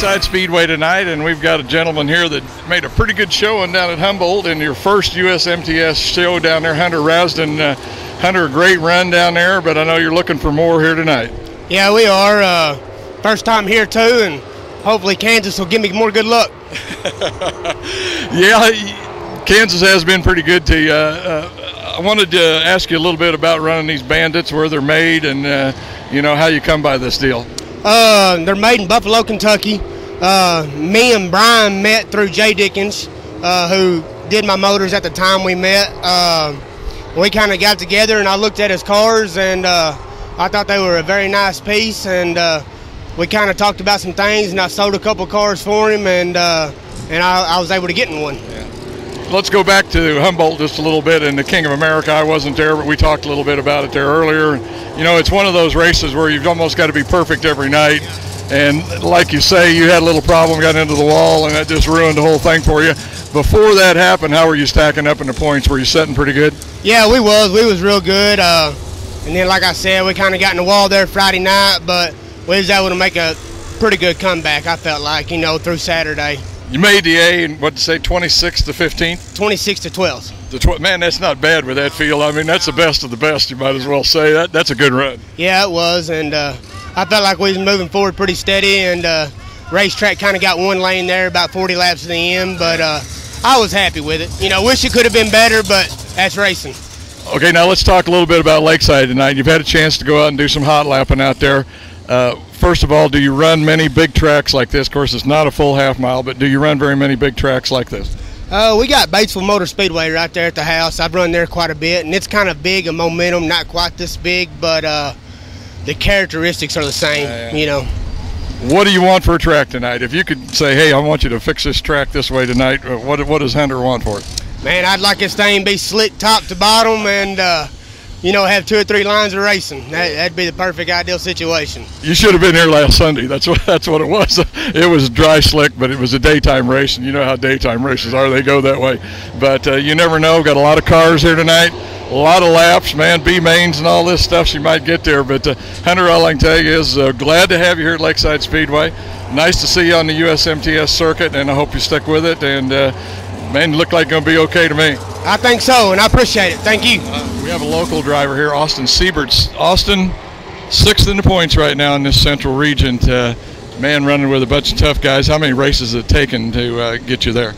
Lakeside Speedway tonight, and we've got a gentleman here that made a pretty good showing down at Humboldt in your first USMTS show down there, Hunter Rousden. Hunter, a great run down there, but I know you're looking for more here tonight. Yeah, we are. First time here too, and hopefully Kansas will give me more good luck. Yeah, Kansas has been pretty good to you. I wanted to ask you a little bit about running these Bandits, where they're made, and you know how you come by this deal. They're made in Buffalo, Kentucky. Me and Brian met through Jay Dickens, who did my motors at the time we met. We kind of got together, and I looked at his cars, and I thought they were a very nice piece, and we kind of talked about some things, and I sold a couple cars for him, and I was able to get in one. Yeah. Let's go back to Humboldt just a little bit, and the King of America. I wasn't there, but we talked a little bit about it there earlier. You know, it's one of those races where you've almost got to be perfect every night, and like you say, you had a little problem, got into the wall, and that just ruined the whole thing for you. Before that happened, how were you stacking up in the points? Were you setting pretty good? Yeah, we was real good. And then, like I said, we kind of got in the wall there Friday night, but we was able to make a pretty good comeback, I felt like, you know, through Saturday. You made the A in, what to say, 26th to 15th? 26 to 12th. Man, that's not bad with that field. I mean, that's the best of the best, you might as well say. That's a good run. Yeah, it was, and I felt like we was moving forward pretty steady, and racetrack kind of got one lane there, about 40 laps to the end, but I was happy with it. You know, wish it could have been better, but that's racing. Okay, now let's talk a little bit about Lakeside tonight. You've had a chance to go out and do some hot lapping out there. First of all, do you run many big tracks like this? Of course, it's not a full half mile, but do you run very many big tracks like this? We got Batesville Motor Speedway right there at the house. I've run there quite a bit, and it's kind of big in momentum, not quite this big, but the characteristics are the same, you know. What do you want for a track tonight? If you could say, hey, I want you to fix this track this way tonight, what does Hunter want for it? Man, I'd like this thing to be slick top to bottom and, you know, have 2 or 3 lines of racing. That'd be the perfect ideal situation. You should have been here last Sunday. That's what it was. It was dry slick, but it was a daytime race, and you know how daytime races are. They go that way. But you never know. Got a lot of cars here tonight. A lot of laps, man, B-mains and all this stuff. She might get there. But, Hunter, all I can tell you is glad to have you here at Lakeside Speedway. Nice to see you on the USMTS circuit, and I hope you stick with it. And, man, you look like going to be okay to me. I think so, and I appreciate it. Thank you. We have a local driver here, Austin Sieberts. Austin, 6th in the points right now in this central region. Man, running with a bunch of tough guys. How many races has it taken to get you there?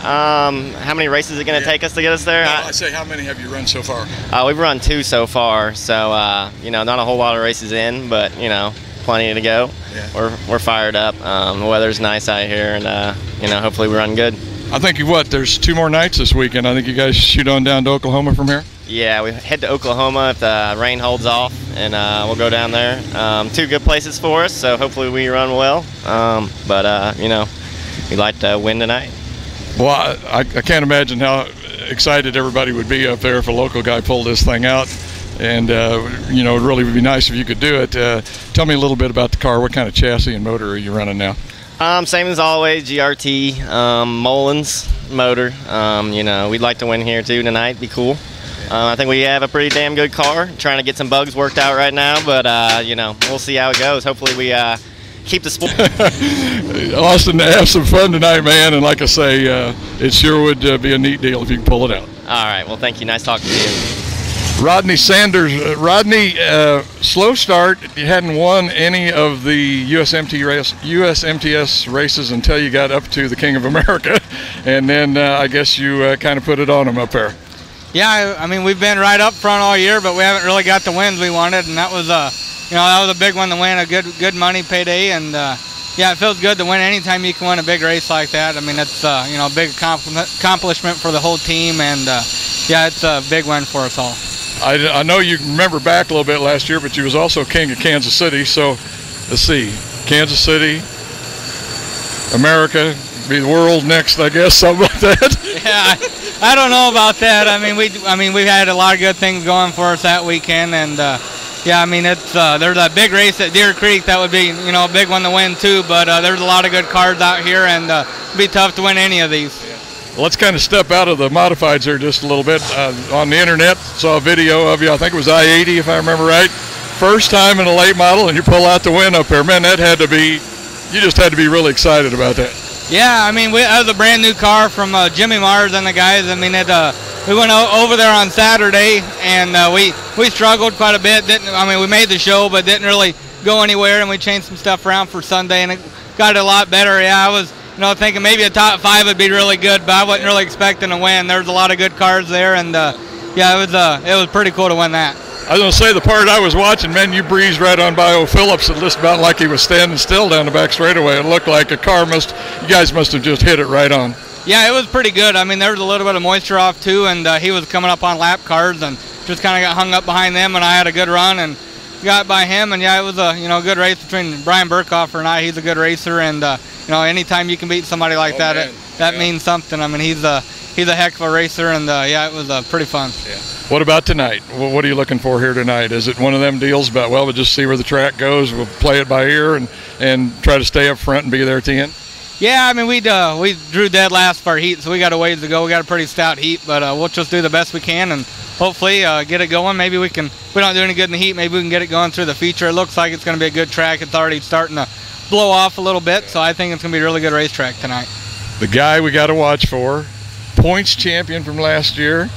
How many races is it going to take us to get us there? No, I say, how many have you run so far? We've run 2 so far, so you know, not a whole lot of races in, but you know, plenty to go. Yeah. We're fired up. The weather's nice out here, and you know, hopefully we run good. I think there's 2 more nights this weekend. I think you guys shoot on down to Oklahoma from here. Yeah, we head to Oklahoma if the rain holds off, and we'll go down there. 2 good places for us, so hopefully we run well. But you know, we'd like to win tonight. Well, I can't imagine how excited everybody would be up there if a local guy pulled this thing out. And, you know, it really would be nice if you could do it. Tell me a little bit about the car. What kind of chassis and motor are you running now? Same as always, GRT, Mullins motor. You know, we'd like to win here too tonight. Be cool. I think we have a pretty damn good car. Trying to get some bugs worked out right now, but you know, we'll see how it goes. Hopefully we keep the sport. Austin, have some fun tonight, man. And like I say, it sure would be a neat deal if you can pull it out. All right. Well, thank you. Nice talking to you. Rodney Sanders. Rodney, slow start. You hadn't won any of the USMTS races until you got up to the King of America, and then I guess you kind of put it on him up there. Yeah, I mean, we've been right up front all year, but we haven't really got the wins we wanted, and that was you know, that was a big one to win, a good money payday, and yeah, it feels good to win anytime you can win a big race like that. I mean, it's you know, a big accomplishment for the whole team, and yeah, it's a big win for us all. I know you remember back a little bit last year, but you was also king of Kansas City. So let's see, Kansas City, America, be the world next, I guess, something like that. Yeah, I don't know about that. I mean, we've had a lot of good things going for us that weekend, and yeah, I mean, it's there's a big race at Deer Creek that would be, you know, a big one to win too. But there's a lot of good cars out here, and it'd be tough to win any of these. Well, let's kind of step out of the modifieds here just a little bit. On the internet, saw a video of you. I think it was I-80, if I remember right. First time in a late model, and you pull out the win up there. Man, that had to be You just had to be really excited about that. Yeah, I mean, that was a brand new car from Jimmy Mars and the guys. I mean, we went over there on Saturday, and we struggled quite a bit. We made the show, but didn't really go anywhere, and we changed some stuff around for Sunday, and it got a lot better. Yeah, I was thinking maybe a top 5 would be really good, but I wasn't really expecting to win. There's a lot of good cars there, and yeah, it was pretty cool to win that. I was going to say, the part I was watching, man, you breezed right on by Phillips. It looked about like he was standing still down the back straightaway. It looked like you guys must have just hit it right on. Yeah, it was pretty good. I mean, there was a little bit of moisture off too, and he was coming up on lap cars and just kind of got hung up behind them, and I had a good run and got by him. And yeah, it was a good race between Brian Burkhofer and I. He's a good racer, and anytime you can beat somebody like that, that means something. I mean, he's a heck of a racer, and yeah, it was pretty fun. Yeah. What about tonight? What are you looking for here tonight? Is it one of them deals about, well, we'll just see where the track goes, we'll play it by ear and try to stay up front and be there at the end? Yeah, I mean, we drew dead last of our heat, so we got a ways to go. We got a pretty stout heat, but we'll just do the best we can and hopefully get it going. Maybe if we don't do any good in the heat, maybe we can get it going through the feature. It looks like it's going to be a good track. It's already starting to blow off a little bit, so I think it's going to be a really good racetrack tonight. The guy we got to watch for, points champion from last year,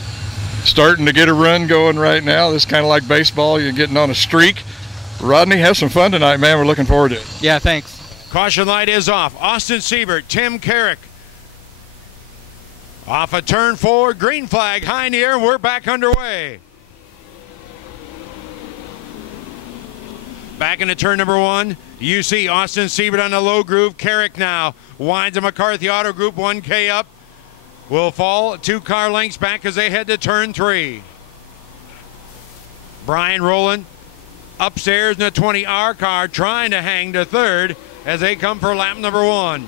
starting to get a run going right now. This is kind of like baseball. You're getting on a streak. Rodney, have some fun tonight, man. We're looking forward to it. Yeah, thanks. Caution light is off. Austin Siebert, Tim Carrick. Off a turn 4, green flag high in the air. We're back underway. Back into turn number 1. You see Austin Siebert on the low groove. Carrick now winds a McCarthy Auto Group 1K up. Will fall 2 car lengths back as they head to turn 3. Brian Rowland upstairs in the 20R car trying to hang to 3rd as they come for lap number 1.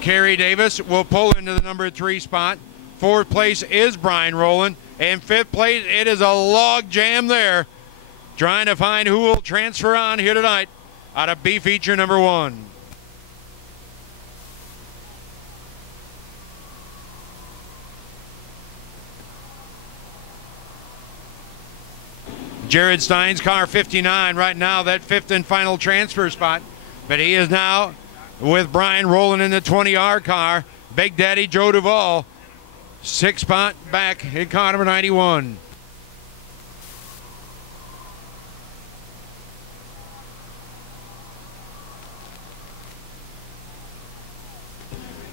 Kerry Davis will pull into the number 3 spot. 4th place is Brian Rowland. And 5th place, it is a log jam there. Trying to find who will transfer on here tonight out of B feature number 1. Jared Stein's car 59 right now, that 5th and final transfer spot. But he is now with Brian Rowland in the 20R car. Big Daddy Joe Duvall, 6 spot back in car number 91.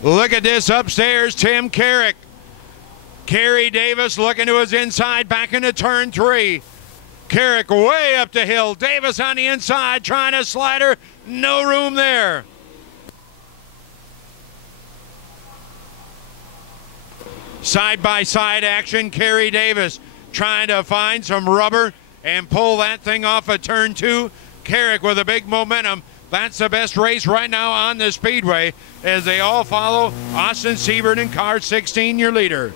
Look at this upstairs, Tim Carrick. Kerry Davis looking to his inside, back into turn 3. Carrick way up the hill. Davis on the inside, trying to slide her. No room there. Side-by-side action. Kerry Davis trying to find some rubber and pull that thing off of turn 2. Carrick with a big momentum. That's the best race right now on the Speedway as they all follow Austin Siebert in car 16, your leader.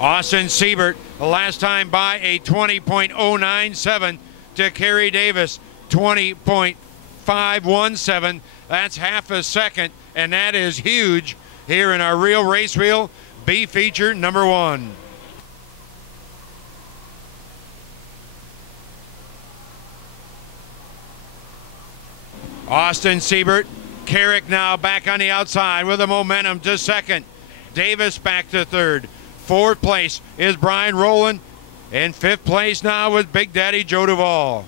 Austin Siebert, the last time by a 20.097 to Kerry Davis, 20.517. That's half a second, and that is huge here in our real race wheel B feature number 1. Austin Siebert, Carrick now back on the outside with a momentum to 2nd. Davis back to 3rd. 4th place is Brian Rowland. In 5th place now with Big Daddy Joe Duvall.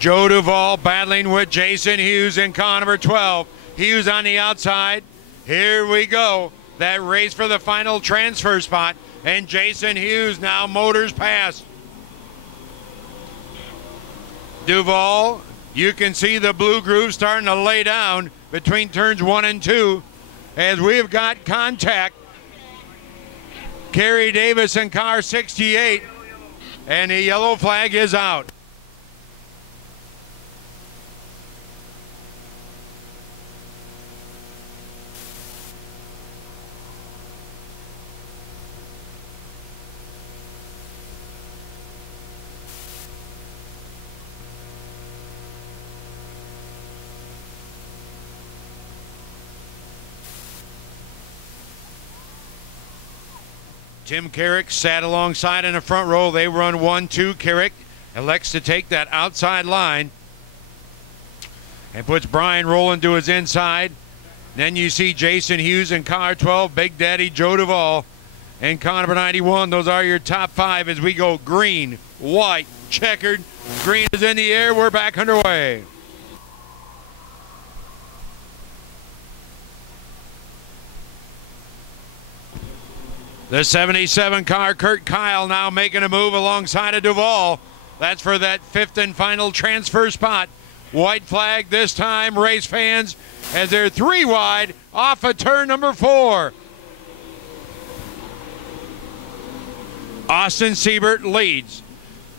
Joe Duvall battling with Jason Hughes in car number 12. Hughes on the outside. Here we go. That race for the final transfer spot. And Jason Hughes now motors past. Duvall, you can see the blue groove starting to lay down between turns 1 and 2 as we've got contact. Kerry Davis in car 68, and the yellow flag is out. Tim Carrick sat alongside in the front row. They run 1-2. Carrick elects to take that outside line and puts Brian Rowland to his inside. Then you see Jason Hughes in car 12, Big Daddy Joe Duvall in car number 91. Those are your top 5 as we go green, white, checkered. Green is in the air. We're back underway. The 77 car, Kurt Kyle, now making a move alongside of Duvall. That's for that 5th and final transfer spot. White flag this time, race fans, as they're 3 wide off of turn number 4. Austin Siebert leads.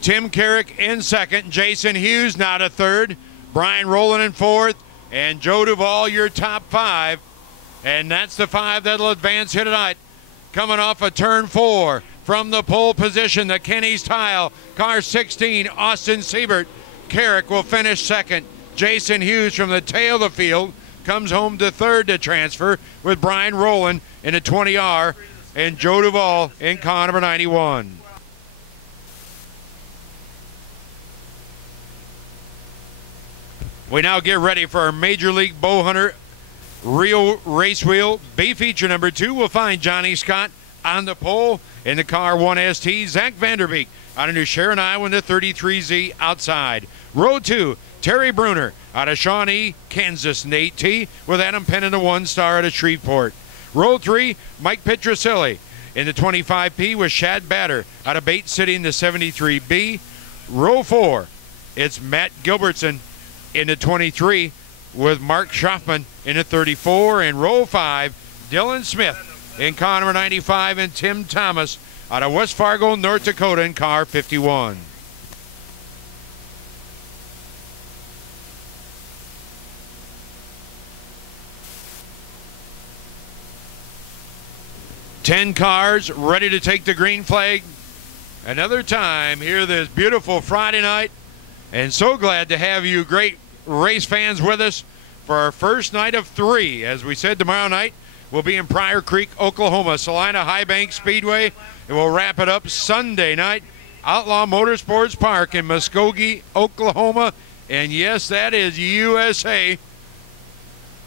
Tim Carrick in 2nd. Jason Hughes now to 3rd. Brian Rowland in 4th. And Joe Duvall, your top 5. And that's the 5 that'll advance here tonight. Coming off of turn 4 from the pole position, the Kenny's Tile, car 16, Austin Siebert. Carrick will finish 2nd. Jason Hughes from the tail of the field comes home to 3rd to transfer with Brian Rowland in a 20R and Joe Duvall in car number 91. We now get ready for our Major League Bowhunter Rio Race Wheel. B feature number 2 will find Johnny Scott on the pole in the car 1ST. Zach Vanderbeek out of New Sharon, Iowa in the 33Z outside. Row 2, Terry Bruner out of Shawnee, Kansas, Nate T with Adam Penn in the 1-star out of Shreveport. Row 3, Mike Petroselli in the 25P with Shad Batter out of Bait City in the 73B. Row 4, it's Matt Gilbertson in the 23 with Mark Schaffman in the 34. And row 5, Dylan Smith in car number 95 and Tim Thomas out of West Fargo, North Dakota in car 51. Ten cars ready to take the green flag. Another time here this beautiful Friday night. And so glad to have you great race fans with us for our first night of 3. As we said, tomorrow night we'll be in Pryor Creek, Oklahoma, Salina High Bank Speedway, and we'll wrap it up Sunday night, Outlaw Motorsports Park in Muskogee, Oklahoma. And yes, that is USA,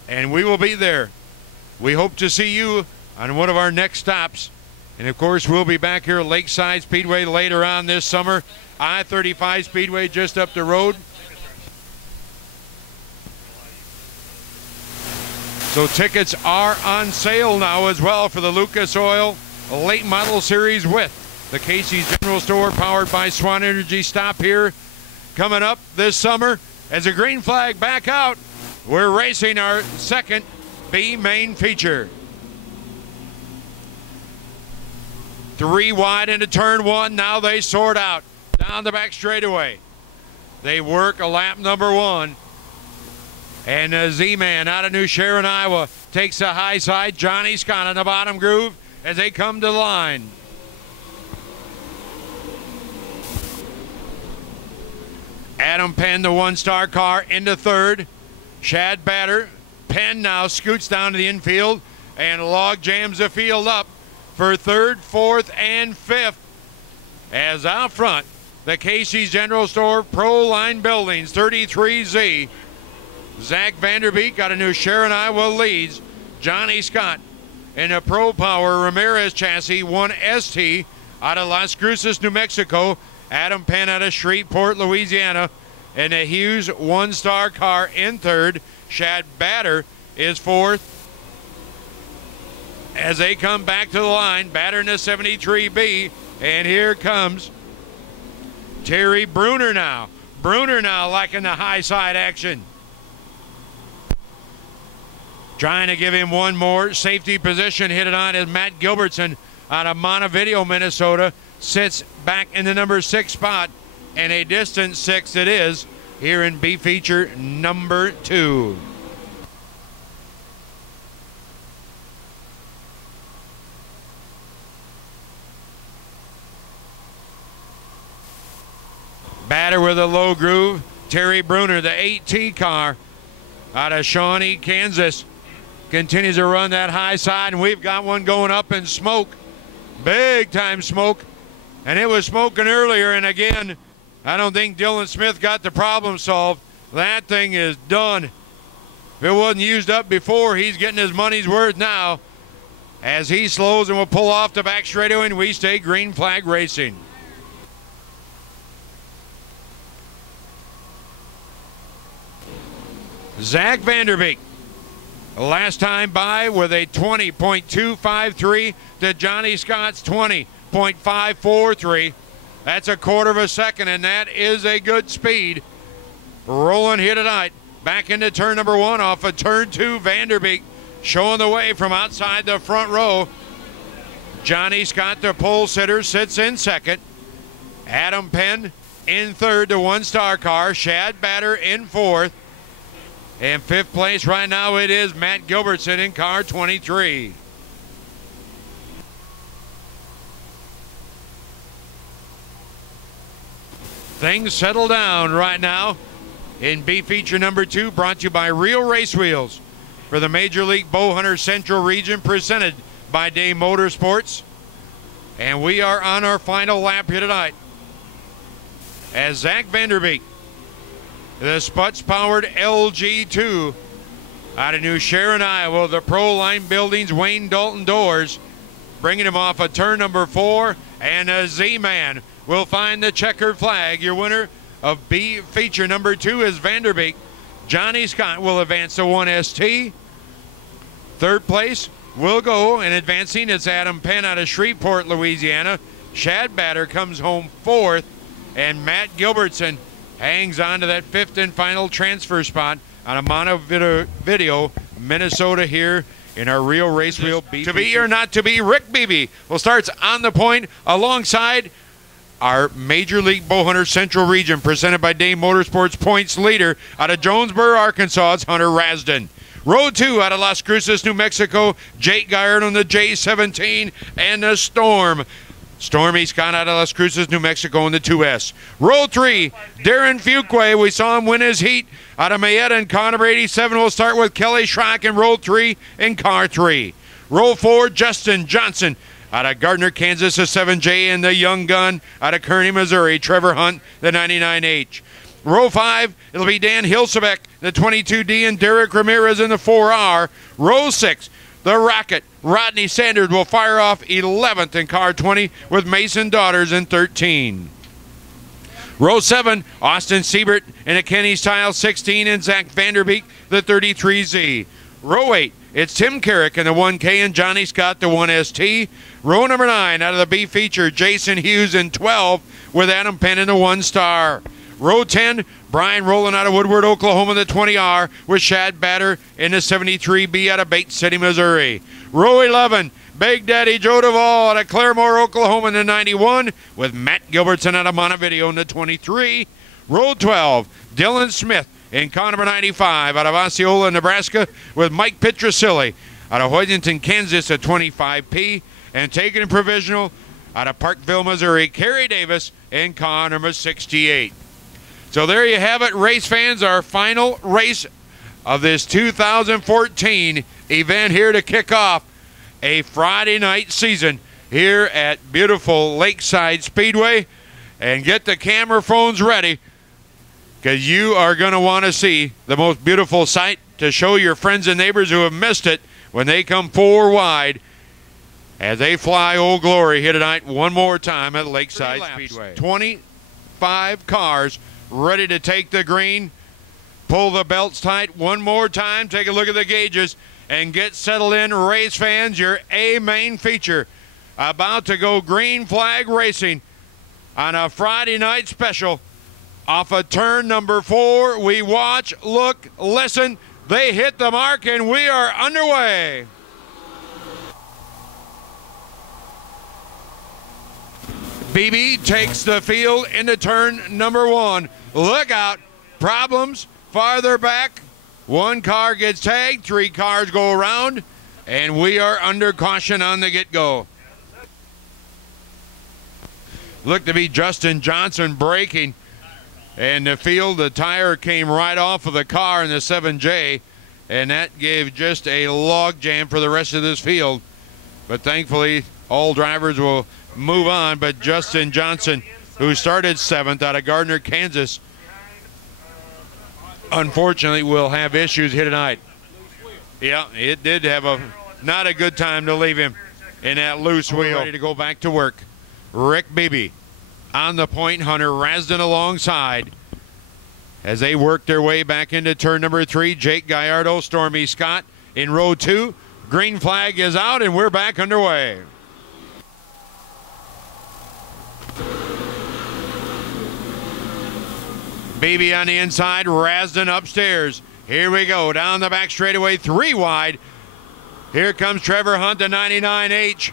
and we will be there. We hope to see you on one of our next stops. And of course, we'll be back here at Lakeside Speedway later on this summer. I-35 Speedway just up the road. So tickets are on sale now as well for the Lucas Oil Late Model Series with the Casey's General Store powered by Swan Energy. Stop here coming up this summer as a green flag back out. We're racing our second B main feature. 3 wide into turn 1. Now they sort out down the back straightaway. They work a lap number 1. And Z-Man out of New Sharon, Iowa takes the high side. Johnny Scott on the bottom groove as they come to the line. Adam Penn, the 1-star car, into 3rd. Shad Batter. Penn now scoots down to the infield and log jams the field up for 3rd, 4th, and 5th. As out front, the Casey's General Store Pro Line Buildings 33Z. Zach Vanderbeek out of New Sharon, Iowa leads. Johnny Scott in a Pro Power Ramirez chassis 1ST out of Las Cruces, New Mexico. Adam Penn out of Shreveport, Louisiana. And a Hughes 1-star car in 3rd. Shad Batter is 4th. As they come back to the line, Batter in the 73B. And here comes Terry Bruner now. Bruner now liking the high side action. Trying to give him one more safety position. Hit it on as Matt Gilbertson out of Montevideo, Minnesota. Sits back in the number 6 spot. And a distant 6 it is here in B feature number 2. Batter with a low groove. Terry Bruner, the 8T car out of Shawnee, Kansas, continues to run that high side, and we've got one going up in smoke Big time smoke. And it was smoking earlier, and again, I don't think Dylan Smith got the problem solved. That thing is done. If it wasn't used up before, he's getting his money's worth now as he slows and will pull off the back straightaway, and we stay green flag racing. Zach Vanderbeek, last time by with a 20.253 to Johnny Scott's 20.543. That's a quarter of a second, and that is a good speed. Rolling here tonight. Back into turn number 1 off of turn 2. Vanderbeek showing the way from outside the front row. Johnny Scott, the pole sitter, sits in second. Adam Penn in third, the one-star car. Shad Batter in fourth. In fifth place right now it is Matt Gilbertson in car 23. Things settle down right now in B feature number 2, brought to you by Real Race Wheels for the Major League Bowhunter Central Region, presented by Day Motorsports. And we are on our final lap here tonight as Zach Vanderbeek, the Sputz-powered LG2 out of New Sharon, Iowa, the Pro Line Buildings Wayne Dalton doors, bringing him off of turn number 4, and a Z-Man will find the checkered flag. Your winner of B feature number 2 is Vanderbeek. Johnny Scott will advance to 1ST. Third place will go, and advancing, it's Adam Penn out of Shreveport, Louisiana. Shad Batter comes home 4th, and Matt Gilbertson hangs on to that 5th and final transfer spot out of Montevideo, Minnesota, here in our Real Race Wheel B. To be or not to be, Rick Beebe will start on the point alongside our Major League Bowhunter Central Region, presented by Day Motorsports points leader out of Jonesboro, Arkansas, it's Hunter Rasden. Row 2 out of Las Cruces, New Mexico, Jake Guyard on the J17 and the Storm. Stormy Scott out of Las Cruces, New Mexico in the 2S. Row 3, Darren Fuquay. We saw him win his heat out of Mayetta and Conner 87. We'll start with Kelly Schrock in row 3 in car 3. Row 4, Justin Johnson out of Gardner, Kansas, the 7J, and the young gun out of Kearney, Missouri, Trevor Hunt, the 99H. Row 5, it'll be Dan Hilsebeck, the 22D, and Derek Ramirez in the 4R. Row 6, the Rocket, Rodney Sanders, will fire off 11th in car 20 with Mason Daughters in 13. Row 7, Austin Siebert in a Kenny Style 16 and Zach Vanderbeek, the 33Z. Row 8, it's Tim Carrick in the 1K and Johnny Scott, the 1ST. Row number 9, out of the B feature, Jason Hughes in 12 with Adam Penn in the 1-star. Row 10, Brian Rowland out of Woodward, Oklahoma, the 20R, with Shad Batter in the 73B out of Bate City, Missouri. Row 11, Big Daddy Joe Duvall out of Claremore, Oklahoma, in the 91, with Matt Gilbertson out of Montevideo in the 23. Row 12, Dylan Smith in car number 95 out of Osceola, Nebraska, with Mike Petrosilli out of Hoytington, Kansas, at 25P. And taking a provisional out of Parkville, Missouri, Kerry Davis in car number 68. So there you have it, race fans, our final race of this 2014 event here to kick off a Friday night season here at beautiful Lakeside Speedway. And get the camera phones ready, because you are going to want to see the most beautiful sight to show your friends and neighbors who have missed it when they come 4 wide as they fly Old Glory here tonight one more time at Lakeside Speedway. 25 cars ready to take the green. Pull the belts tight one more time. Take a look at the gauges and get settled in, race fans. Your A main feature about to go green flag racing on a Friday night special. Off of turn number 4, we watch, look, listen. They hit the mark, and we are underway. BB takes the field into turn number 1. Look out. Problems farther back. 1 car gets tagged. 3 cars go around. And we are under caution on the get-go. Looked to be Justin Johnson braking. And the field, the tire came right off of the car in the 7J. And that gave just a log jam for the rest of this field. But thankfully, all drivers will move on, but Justin Johnson, who started 7th out of Gardner, Kansas, unfortunately will have issues here tonight. Yeah, it did have not a good time to leave him in that loose wheel. Ready to go back to work. Rick Beebe on the point, Hunter Rasdon alongside as they work their way back into turn number 3. Jake Gallardo, Stormy Scott in row 2. Green flag is out and we're back underway. Beebe on the inside, Rasdon upstairs. Here we go, down the back straightaway, 3 wide. Here comes Trevor Hunt, the 99H.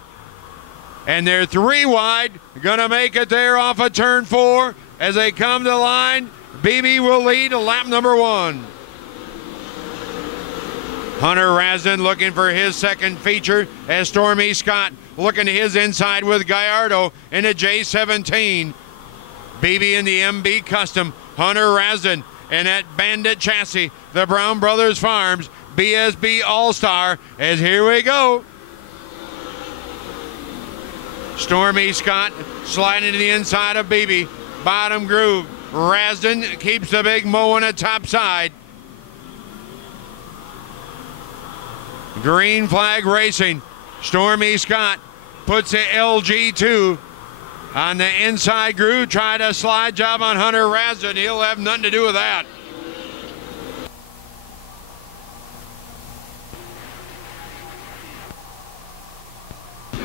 And they're 3 wide, gonna make it there off of turn 4. As they come to the line, Beebe will lead lap number 1. Hunter Rasdon looking for his second feature as Stormy Scott looking to his inside with Gallardo in the J17. Beebe in the MB Custom, Hunter Rasdon and that Bandit chassis, the Brown Brothers Farms BSB All-Star, as here we go. Stormy Scott sliding to the inside of Beebe, bottom groove. Rasdon keeps the big mow on the top side. Green flag racing. Stormy Scott puts the LG2 on the inside groove. Try to slide job on Hunter Rasdon. He'll have nothing to do with that.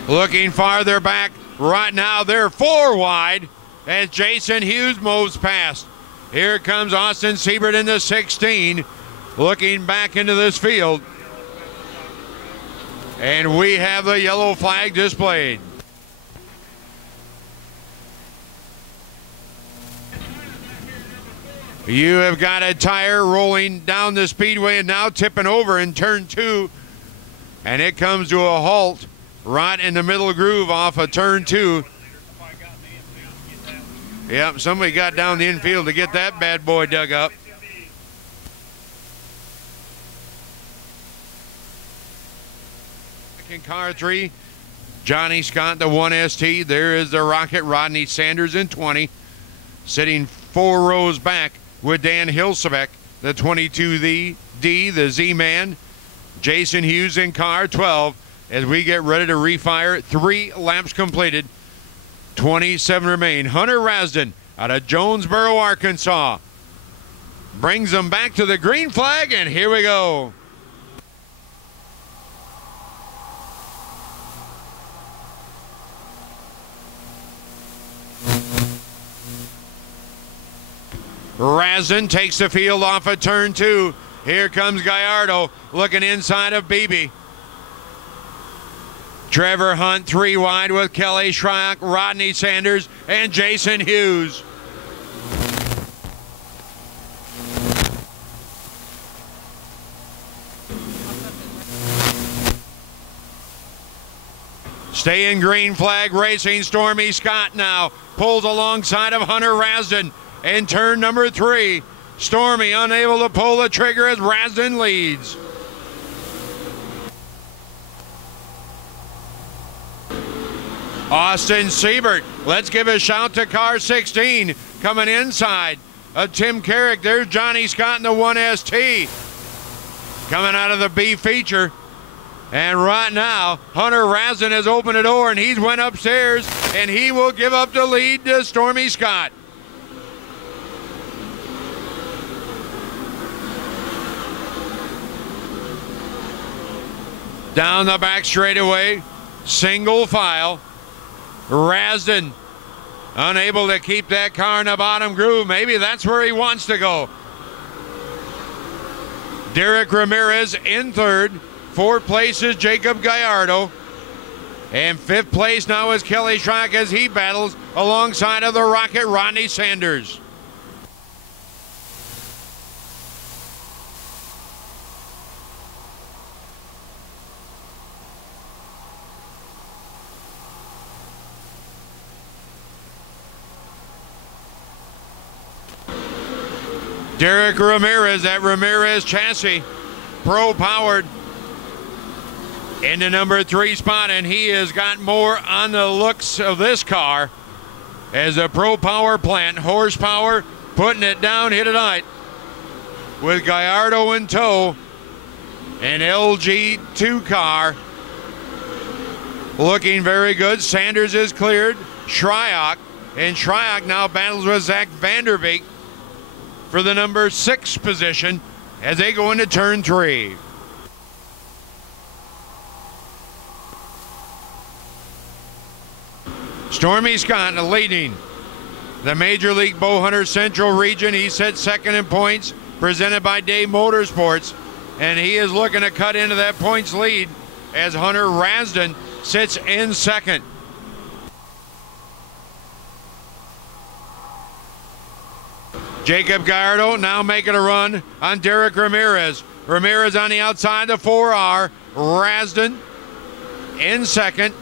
Looking farther back, right now they're 4 wide as Jason Hughes moves past. Here comes Austin Siebert in the 16, looking back into this field. And we have the yellow flag displayed. You have got a tire rolling down the speedway and now tipping over in turn 2. And it comes to a halt right in the middle groove off of turn 2. Yep, somebody got down the infield to get that bad boy dug up. In car 3, Johnny Scott, the 1ST. There is the Rocket, Rodney Sanders in 20. Sitting 4 rows back with Dan Hilsebeck, the 22D, the Z-Man. Jason Hughes in car 12 as we get ready to refire. 3 laps completed. 27 remain. Hunter Rasdon out of Jonesboro, Arkansas, brings them back to the green flag, and here we go. Rasdon takes the field off of turn 2. Here comes Gallardo looking inside of Beebe. Trevor Hunt 3 wide with Kelly Schrock, Rodney Sanders, and Jason Hughes. Stay in green flag racing. Stormy Scott now pulls alongside of Hunter Rasdon in turn number 3. Stormy unable to pull the trigger as Rasdon leads. Austin Siebert, let's give a shout to car 16 coming inside of Tim Carrick. There's Johnny Scott in the 1ST coming out of the B feature. And right now, Hunter Rasdon has opened the door and he's went upstairs and he will give up the lead to Stormy Scott. Down the back straightaway, single file. Rasdon unable to keep that car in the bottom groove. Maybe that's where he wants to go. Derek Ramirez in 3rd. 4th place is Jacob Gallardo. And 5th place now is Kelly Schrock as he battles alongside of the Rocket, Rodney Sanders. Derek Ramirez, that Ramirez chassis, pro-powered. in the number 3 spot, and he has got more on the looks of this car as a Pro Power plant. Horsepower, putting it down here tonight with Gallardo in tow. An LG2 car looking very good. Sanders is cleared. Shryock, and Shryock now battles with Zach Vanderbeek for the number 6 position as they go into turn 3. Stormy Scott leading the Major League Bowhunter Central Region. He sits second in points, presented by Day Motorsports, and he is looking to cut into that points lead as Hunter Rasden sits in second. Jacob Gallardo now making a run on Derek Ramirez. Ramirez on the outside, the 4R. Rasden in second.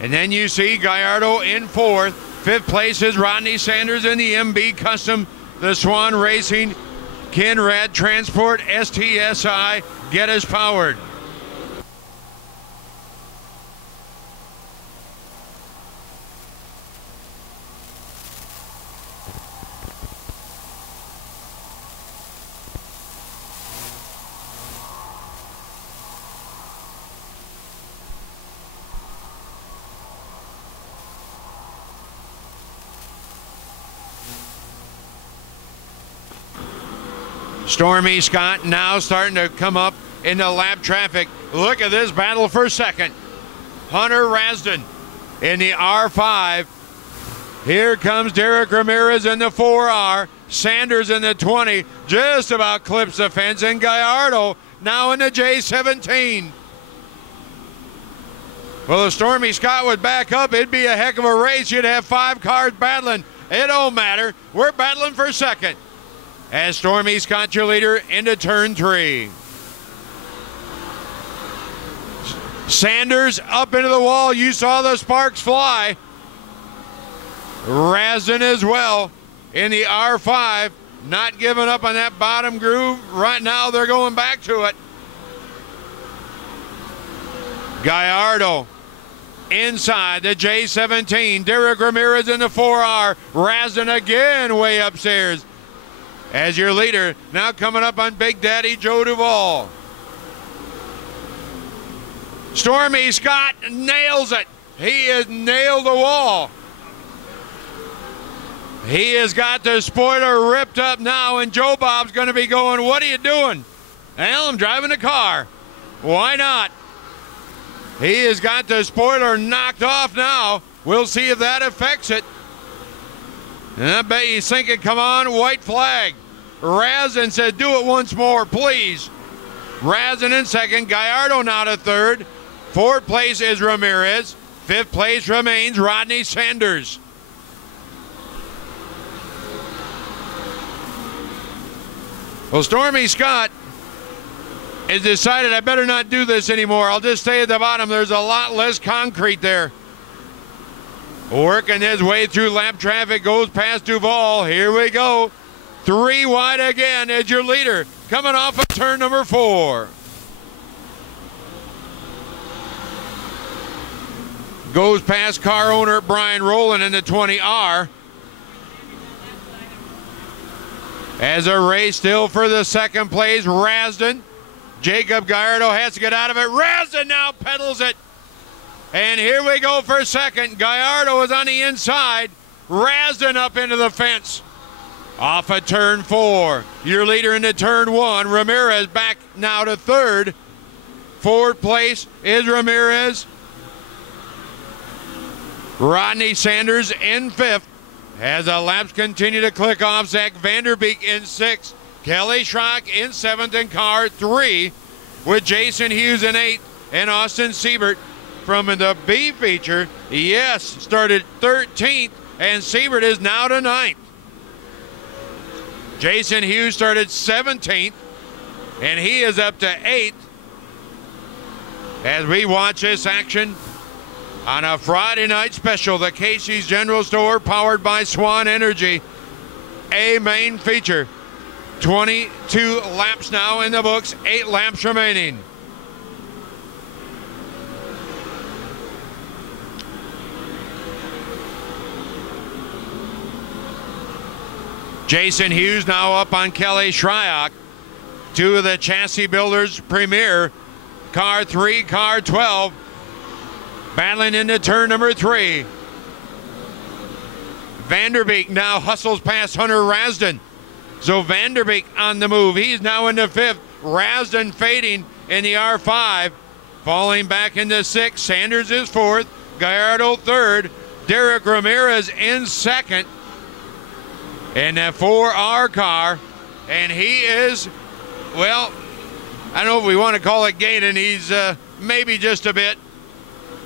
And then you see Gallardo in fourth. Fifth place is Rodney Sanders in the MB Custom, the Swan Racing, Kinrad Transport, STSI, Get Us Powered. Stormy Scott now starting to come up into lap traffic. Look at this battle for second. Hunter Rasden in the R5. Here comes Derek Ramirez in the 4R. Sanders in the 20. Just about clips the fence. And Gallardo now in the J17. Well, if Stormy Scott would back up, it'd be a heck of a race. You'd have 5 cars battling. It don't matter. We're battling for second. As Stormy Scott, your leader, into turn 3. Sanders up into the wall. You saw the sparks fly. Rasden as well in the R5. Not giving up on that bottom groove. Right now they're going back to it. Gallardo inside the J17. Derek Ramirez in the 4R. Rasden again way upstairs. As your leader, now coming up on Big Daddy Joe Duvall. Stormy Scott nails it. He has nailed the wall. He has got the spoiler ripped up now, and Joe Bob's going to be going, what are you doing? Well, I'm driving the car. Why not? He has got the spoiler knocked off now. We'll see if that affects it. And I bet he's thinking, come on, white flag. Rasden said, do it once more, please. Rasden in second. Gallardo now to third. Fourth place is Ramirez. Fifth place remains Rodney Sanders. Well, Stormy Scott has decided I better not do this anymore. I'll just stay at the bottom. There's a lot less concrete there. Working his way through lap traffic, goes past Duvall. Here we go. 3 wide again as your leader, coming off of turn number 4. Goes past car owner Brian Rowland in the 20R. As a race still for the second place, Rasden. Jacob Gallardo has to get out of it. Rasden now pedals it. And here we go for second. Gallardo is on the inside. Rasden up into the fence. Off of turn 4. Your leader into turn 1. Ramirez back now to third. Fourth place is Ramirez. Rodney Sanders in fifth. As the laps continue to click off, Zach Vanderbeek in sixth. Kelly Schrock in seventh in car 3. With Jason Hughes in 8th. And Austin Siebert from the B feature, yes, started 13th, and Siebert is now to 9th. Jason Hughes started 17th, and he is up to 8th. As we watch this action on a Friday night special, the Casey's General Store, powered by Swan Energy, a main feature. 22 laps now in the books, 8 laps remaining. Jason Hughes now up on Kelly Shryock. Two of the chassis builders premier. Car 3, car 12. Battling into turn number 3. Vanderbeek now hustles past Hunter Rasden. So Vanderbeek on the move. He's now into 5th. Rasden fading in the R5. Falling back into 6th. Sanders is 4th. Gallardo 3rd. Derek Ramirez in 2nd. In that 4R car. And he is, well, I don't know if we want to call it gaining. He's maybe just a bit.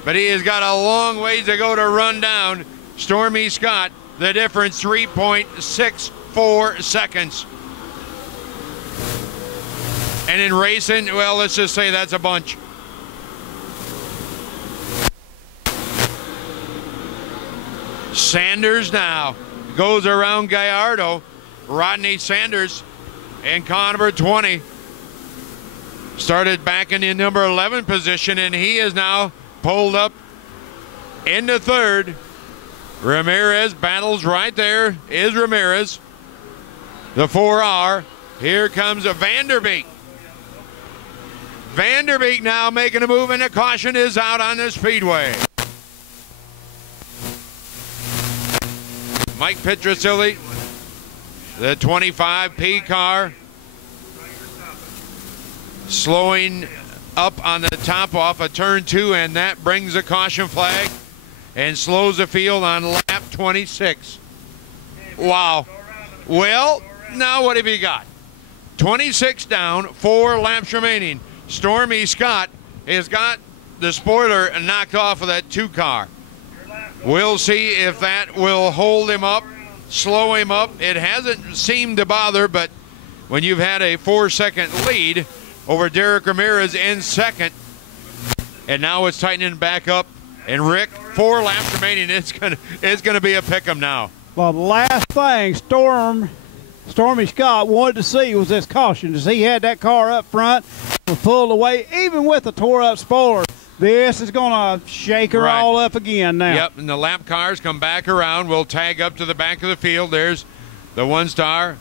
But he has got a long ways to go to run down Stormy Scott. The difference, 3.64 seconds. And in racing, well, let's just say that's a bunch. Sanders now goes around Gallardo. Rodney Sanders in car number 20. Started back in the number 11 position, and he is now pulled up into 3rd. Ramirez battles right there. Is Ramirez. The 4R. Here comes a Vanderbeek. Vanderbeek now making a move, and the caution is out on the Speedway. Mike Petrosilli, the 25P car, slowing up on the top off of turn 2, and that brings a caution flag and slows the field on lap 26. Wow. Well, now what have you got? 26 down, 4 laps remaining. Stormy Scott has got the spoiler knocked off of that 2 car. We'll see if that will hold him up, slow him up. It hasn't seemed to bother, but when you've had a 4-second lead over Derek Ramirez in 2nd, and now it's tightening back up. And Rick, 4 laps remaining. It's gonna be a pick'em now. Well, the last thing Stormy Scott wanted to see was this caution. As he had that car up front, was pulled away, even with the tore-up spoiler. This is gonna shake her all up again now. Yep, and the lap cars come back around. We'll tag up to the back of the field. There's the 1-star,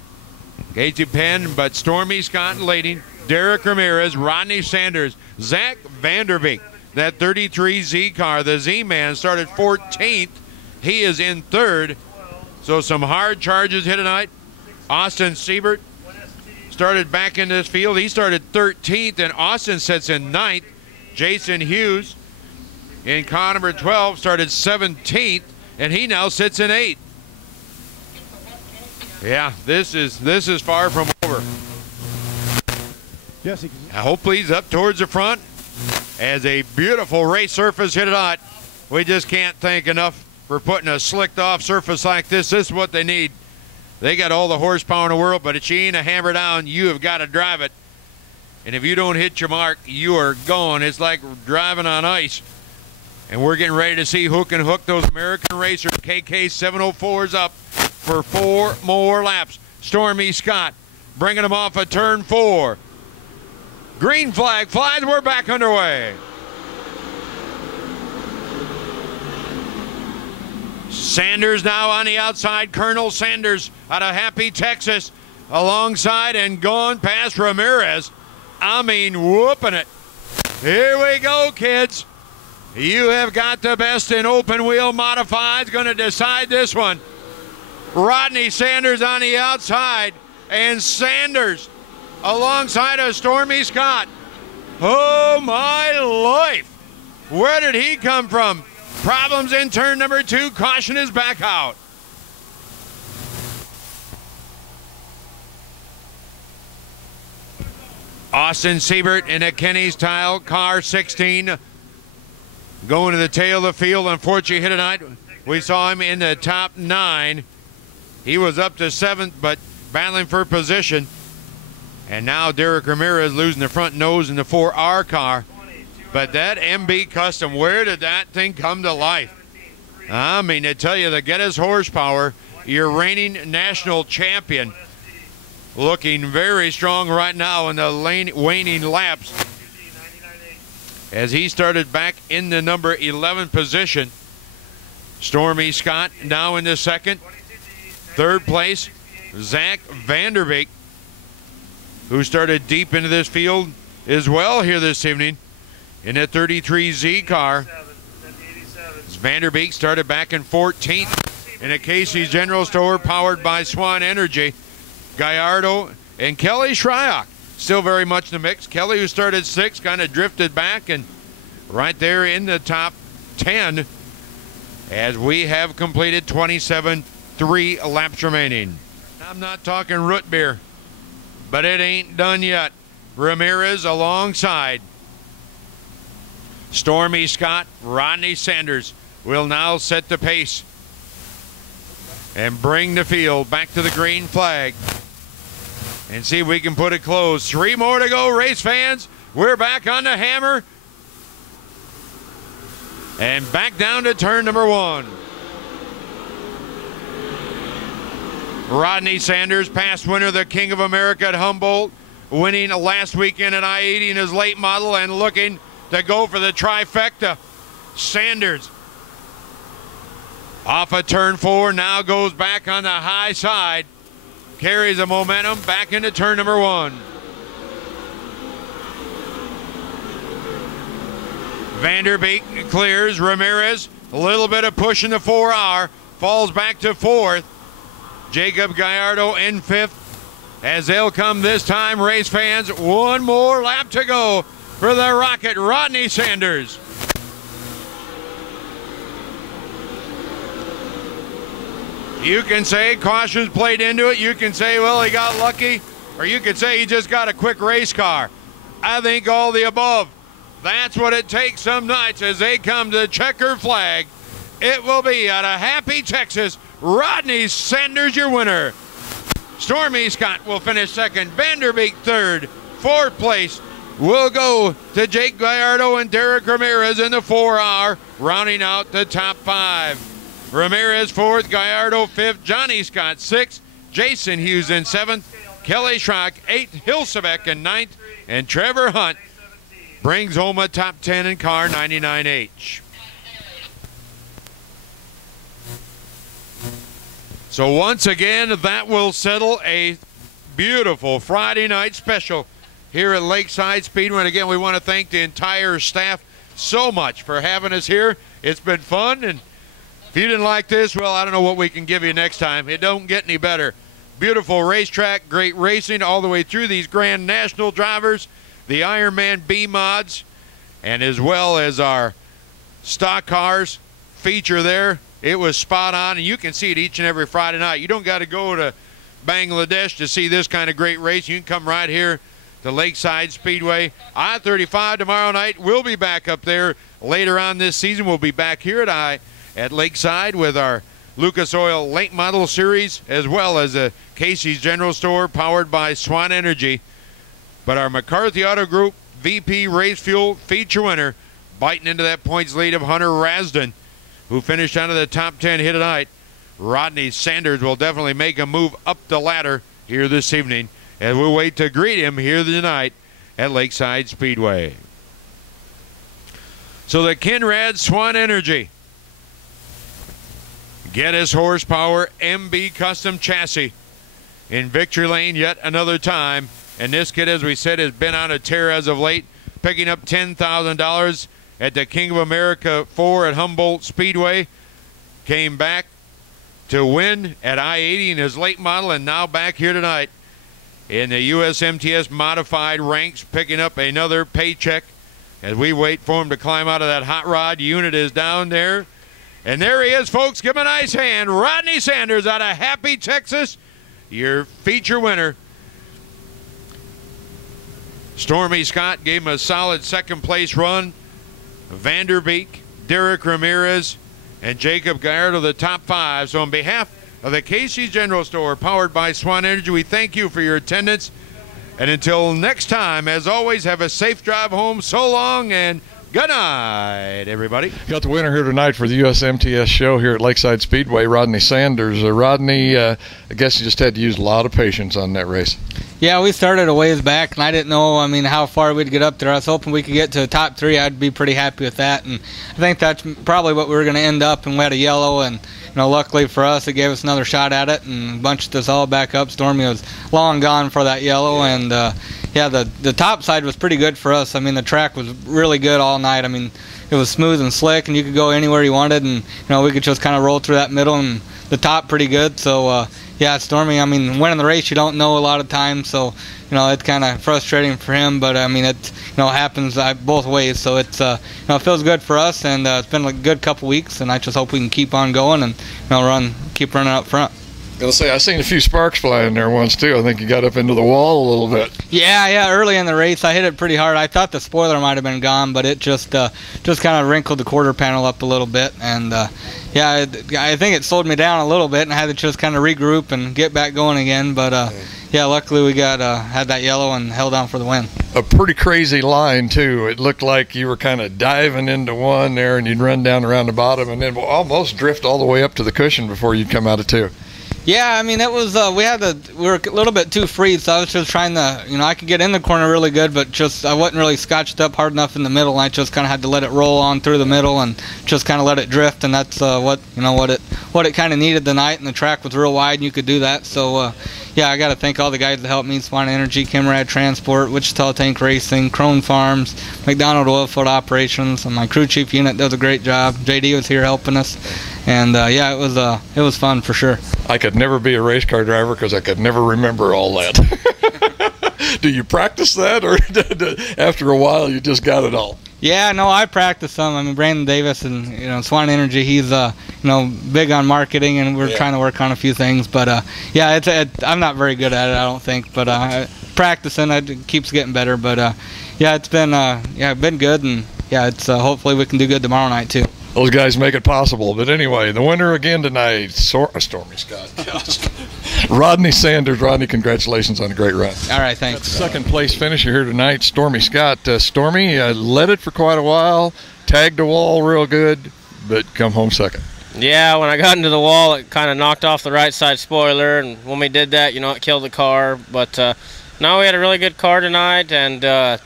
Casey Penn, but Stormy Scott leading. Derek Ramirez, Rodney Sanders, Zach Vanderbeek. That 33Z car, the Z-Man, started 14th. He is in 3rd. So some hard charges here tonight. Austin Siebert started back in this field. He started 13th, and Austin sits in 9th. Jason Hughes in car number 12 started 17th, and he now sits in 8th. Yeah, this is far from over. Jesse. Hopefully he's up towards the front. As a beautiful race surface hit it out. We just can't thank enough for putting a slicked off surface like this. This is what they need. They got all the horsepower in the world, but if you ain't a hammer down, you have got to drive it. And if you don't hit your mark, you are gone. It's like driving on ice. And we're getting ready to see who can hook those American racers. KK 704's up for 4 more laps. Stormy Scott bringing them off of turn 4. Green flag flies. We're back underway. Sanders now on the outside. Colonel Sanders out of Happy, Texas, alongside and gone past Ramirez. I mean, whooping it. Here we go, kids. You have got the best in open wheel modifieds. Going to decide this one. Rodney Sanders on the outside, and Sanders alongside of Stormy Scott. Oh my life. Where did he come from? Problems in turn number 2. Caution is back out. Austin Siebert in a Kenny's Tile, car 16. Going to the tail of the field. Unfortunately, hit tonight. We saw him in the top 9. He was up to 7th, but battling for position. And now Derek Ramirez losing the front nose in the 4R car. But that MB Custom, where did that thing come to life? I mean, to tell you, the Geddes horsepower, your reigning national champion, looking very strong right now in the waning laps. As he started back in the number 11 position. Stormy Scott now in the 2nd. 3rd place, Zach Vanderbeek, who started deep into this field as well here this evening in a 33Z car. Vanderbeek started back in 14th in a Casey's General Store powered by Swan Energy. Gallardo and Kelly Shryock still very much in the mix. Kelly, who started 6th, kind of drifted back and right there in the top 10 as we have completed 27.3 laps remaining. I'm not talking root beer, but it ain't done yet. Ramirez alongside Stormy Scott. Rodney Sanders will now set the pace and bring the field back to the green flag and see if we can put it close. 3 more to go, race fans. We're back on the hammer and back down to turn number 1. Rodney Sanders, past winner of the King of America at Humboldt, winning last weekend at I-80 in his late model and looking to go for the trifecta. Sanders off of turn 4, now goes back on the high side, carries the momentum back into turn number 1. Vanderbeek clears. Ramirez, a little bit of push in the 4R, falls back to 4th. Jacob Gallardo in 5th as they'll come this time, race fans. 1 more lap to go for the Rocket, Rodney Sanders. You can say cautions played into it. You can say, well, he got lucky. Or you could say he just got a quick race car. I think all the above. That's what it takes some nights as they come to the checker flag. It will be out of Happy, Texas. Rodney Sanders, your winner. Stormy Scott will finish 2nd. Vanderbeek 3rd. 4th place will go to Jake Gallardo and Derek Ramirez in the 4R, rounding out the top 5. Ramirez 4th, Gallardo 5th, Johnny Scott 6th, Jason Hughes in 7th, Kelly Schrock 8th, Hilsebeck in 9th, and Trevor Hunt brings home a top 10 in car 99H. So once again, that will settle a beautiful Friday night special here at Lakeside Speedway. And again, we want to thank the entire staff so much for having us here. It's been fun, and if you didn't like this, well, I don't know what we can give you next time. It don't get any better. Beautiful racetrack, great racing all the way through these Grand National drivers, the Ironman B mods, and as well as our stock cars feature there. It was spot on, and you can see it each and every Friday night. You don't got to go to Bangladesh to see this kind of great race. You can come right here to Lakeside Speedway. I-35 tomorrow night. We'll be back up there later on this season. We'll be back here at Lakeside with our Lucas Oil Late Model Series, as well as a Casey's General Store powered by Swan Energy. But our McCarthy Auto Group VP Race Fuel feature winner, biting into that points lead of Hunter Rasdon, who finished out of the top 10 here tonight. Rodney Sanders will definitely make a move up the ladder here this evening, and we'll wait to greet him here tonight at Lakeside Speedway. So the Kinrad Swan Energy Geddes horsepower MB custom chassis in victory lane yet another time, and this kid, as we said, has been on a tear as of late, picking up $10,000 at the King of America 4 at Humboldt Speedway. Came back to win at I-80 in his late model, and now back here tonight in the USMTS modified ranks, picking up another paycheck as we wait for him to climb out of that hot rod. Unit is down there, and there he is, folks. Give him a nice hand. Rodney Sanders out of Happy, Texas, your feature winner. Stormy Scott gave him a solid second-place run. Vanderbeek, Derek Ramirez, and Jacob Gallardo, the top 5. So on behalf of the Casey's General Store, powered by Swan Energy, we thank you for your attendance. And until next time, as always, have a safe drive home. So long, and good night, everybody. Got the winner here tonight for the USMTS show here at Lakeside Speedway, Rodney Sanders. Rodney, I guess you just had to use a lot of patience on that race. Yeah, we started a ways back, and I didn't know, how far we'd get up there. I was hoping we could get to the top 3. I'd be pretty happy with that, and I think that's probably what we were going to end up, and we had a yellow, and luckily for us, it gave us another shot at it and bunched us all back up. Stormy was long gone for that yellow, and yeah, the top side was pretty good for us. I mean, the track was really good all night. I mean, it was smooth and slick, and you could go anywhere you wanted, and we could just kind of roll through that middle and the top pretty good. So yeah, Stormy, I mean, winning the race you don't know a lot of times, so it's kind of frustrating for him, but I mean, it happens both ways, so it's it feels good for us, and it's been a good couple weeks, and I just hope we can keep on going and keep running up front. I was gonna say, I seen a few sparks flying there once too. I think you got up into the wall a little bit. Yeah, early in the race I hit it pretty hard. I thought the spoiler might have been gone, but it just kind of wrinkled the quarter panel up a little bit, and yeah, I think it slowed me down a little bit, and I had to just kind of regroup and get back going again. But yeah, luckily we got had that yellow and held on for the win. A pretty crazy line too. It looked like you were kind of diving into one there, and you'd run down around the bottom, and then almost drift all the way up to the cushion before you'd come out of two. Yeah, I mean, it was we were a little bit too free, so I was just trying to, I could get in the corner really good, but just I wasn't really scotched up hard enough in the middle, and I just kind of had to let it roll on through the middle and just kind of let it drift, and that's what it kind of needed tonight, and the track was real wide and you could do that. So yeah, I got to thank all the guys that helped me: Swan Energy, Kimrad Transport, Wichita Tank Racing, Crone Farms, McDonald Oilfield Operations, and my crew chief unit does a great job. JD was here helping us, and yeah, it was fun for sure. I could never be a race car driver because I could never remember all that. Do you practice that, or after a while you just got it all? Yeah, no, I practice some. I mean, Brandon Davis and Swan Energy, he's big on marketing, and we're trying to work on a few things. But yeah, I'm not very good at it, I don't think. But practicing, it keeps getting better. But yeah, it's been been good, and yeah, it's hopefully we can do good tomorrow night too. Those guys make it possible. But anyway, the winner again tonight, Stormy Scott. Rodney Sanders. Rodney, congratulations on a great run. All right, thanks. Second place finisher here tonight, Stormy Scott. Stormy led it for quite a while, tagged the wall real good, but come home second. Yeah, when I got into the wall, it kind of knocked off the right side spoiler, and when we did that, it killed the car. But no, we had a really good car tonight, and I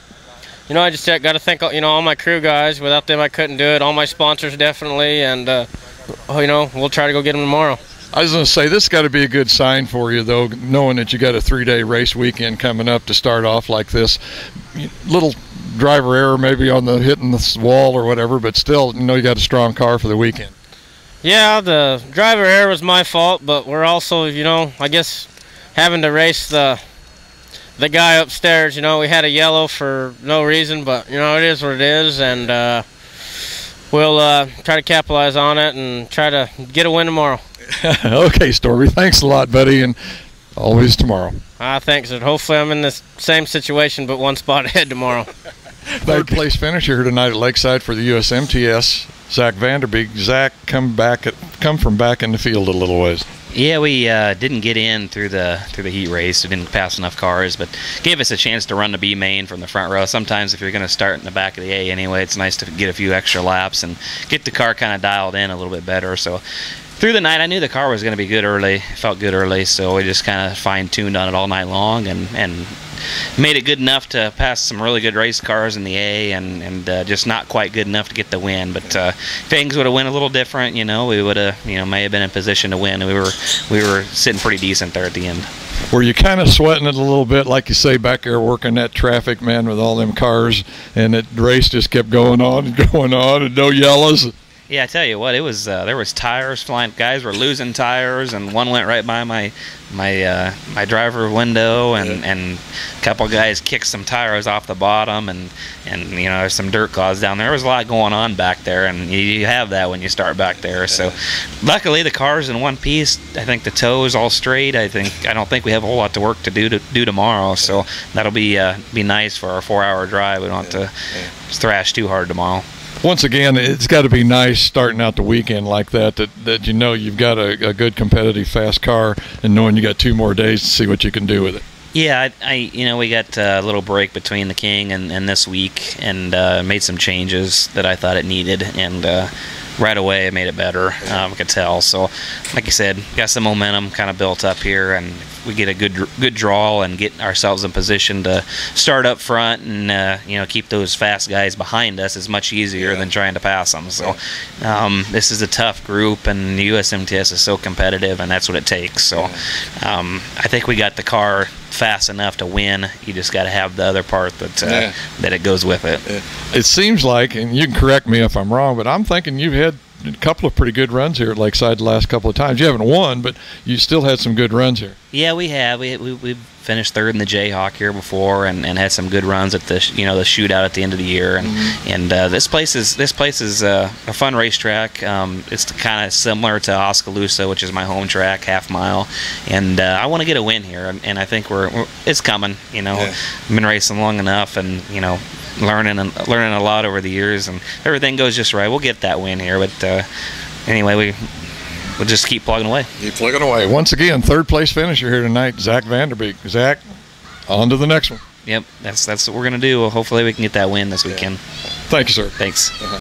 just got to thank all my crew guys. Without them, I couldn't do it. All my sponsors definitely, and we'll try to go get them tomorrow. I was going to say, this has got to be a good sign for you, though, knowing that you got a 3-day race weekend coming up to start off like this. Little driver error maybe on the hitting the wall or whatever, but still, you got a strong car for the weekend. Yeah, the driver error was my fault, but we're also, I guess having to race the guy upstairs. We had a yellow for no reason, but it is what it is, and we'll try to capitalize on it and try to get a win tomorrow. Okay, Stormy, thanks a lot, buddy, and always tomorrow. Thanks, and hopefully I'm in the same situation but one spot ahead tomorrow. Third place finisher here tonight at Lakeside for the USMTS, Zach Vanderbeek. Zach, come from back in the field a little ways. Yeah, we didn't get in through the heat race. We didn't pass enough cars, but gave us a chance to run the B main from the front row. Sometimes if you're going to start in the back of the A anyway, it's nice to get a few extra laps and get the car kind of dialed in a little bit better. So through the night, I knew the car was going to be good early. Felt good early, so we just kind of fine-tuned on it all night long and made it good enough to pass some really good race cars in the A, and just not quite good enough to get the win. But if things would have went a little different, we would have, may have been in position to win. We were sitting pretty decent there at the end. Were you kind of sweating it a little bit, like you say, back there working that traffic, man, with all them cars, and the race just kept going on and no yellows? Yeah, I tell you what, it was there was tires flying. Guys were losing tires, and one went right by my driver window, and a couple guys kicked some tires off the bottom, and there's some dirt clouds down there. There was a lot going on back there, and you have that when you start back there. So luckily the car's in one piece. I think the toe is all straight. I don't think we have a whole lot to work to do tomorrow, so that'll be nice for our 4-hour drive. We don't have to thrash too hard tomorrow. Once again, it's got to be nice starting out the weekend like that you've got a good competitive fast car, and knowing you got 2 more days to see what you can do with it. Yeah, we got a little break between the King and this week, and made some changes that I thought it needed, and right away it made it better. I could tell. So, like you said, got some momentum kind of built up here, and if we get a good draw and get ourselves in position to start up front and keep those fast guys behind us is much easier than trying to pass them. So, this is a tough group, and the USMTS is so competitive, and that's what it takes. So, I think we got the car fast enough to win. You just got to have the other part that it goes with it. It seems like, and you can correct me if I'm wrong, but I'm thinking you've had a couple of pretty good runs here at Lakeside the last couple of times. You haven't won, but you still had some good runs here. Yeah, we have. We've finished third in the Jayhawk here before, and had some good runs at the the shootout at the end of the year. And this place is a fun racetrack. It's kind of similar to Oskaloosa, which is my home track, half mile. And I want to get a win here, and I think it's coming. I've been racing long enough, and learning a lot over the years, and if everything goes just right, we'll get that win here. But anyway, we'll just keep plugging away. Keep plugging away. Once again, third place finisher here tonight, Zach Vanderbeek. Zach, on to the next one. Yep, that's what we're gonna do. Hopefully we can get that win this weekend. Thank you, sir. Thanks.